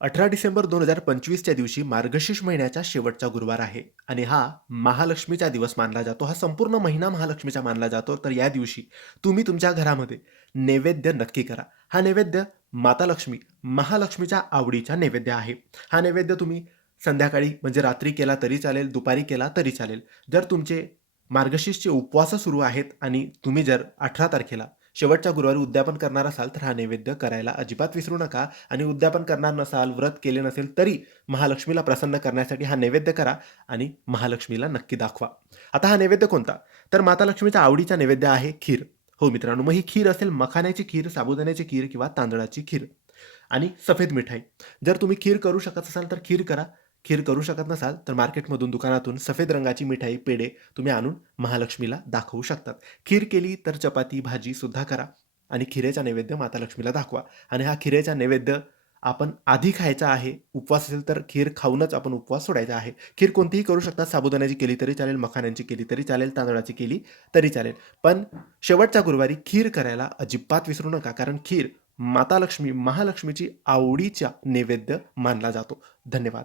18 डिसेंबर 2025च्या दिवशी मार्गशीर्ष महिन्याचा शेवटचा गुरुवार आहे आणि हा महालक्ष्मीचा दिवस मानला जातो. हा संपूर्ण महिना महालक्ष्मीचा मानला जातो. तर या दिवशी तुम्ही तुमच्या घरामध्ये नैवेद्य नक्की करा. हा नैवेद्य माता लक्ष्मी, महालक्ष्मीच्या आवडीचा नैवेद्य आहे. हा नैवेद्य तुम्ही संध्याकाळी म्हणजे रात्री केला तरी चालेल, दुपारी केला तरी चालेल. जर तुमचे मार्गशीर्षचे उपवास सुरू आहेत आणि तुम्ही जर 18 तारखेला शेवटच्या गुरुवारी उद्यापन करणार असाल, तर हा नैवेद्य करायला अजिबात विसरू नका. आणि उद्यापन करणार नसाल, व्रत केले नसेल, तरी महालक्ष्मीला प्रसन्न करण्यासाठी हा नैवेद्य करा आणि महालक्ष्मीला नक्की दाखवा. आता हा नैवेद्य कोणता? तर माता लक्ष्मीच्या आवडीचा नैवेद्य आहे खीर. हो मित्रांनो, मग ही खीर असेल मखाण्याची खीर, साबुदाण्याची खीर किंवा तांदळाची खीर आणि सफेद मिठाई. जर तुम्ही खीर करू शकत असाल तर खीर करा. खीर करू शकत नसाल तर मार्केटमधून, दुकानातून सफेद रंगाची मिठाई, पेढे तुम्ही आणून महालक्ष्मीला दाखवू शकतात. खीर केली तर चपाती, भाजी सुद्धा करा आणि खिरेचा नैवेद्य माता लक्ष्मीला दाखवा. आणि हा खिरेचा नैवेद्य आपण आधी खायचा आहे. उपवास असेल तर खीर खाऊनच आपण उपवास सोडायचा आहे. खीर कोणतीही करू शकता. साबुदाण्याची केली तरी चालेल, मखाण्यांची केली तरी चालेल, तांदळाची केली तरी चालेल. पण शेवटच्या गुरुवारी खीर करायला अजिबात विसरू नका. कारण खीर माता लक्ष्मी, महालक्ष्मीची आवडीचा नैवेद्य मानला जातो. धन्यवाद.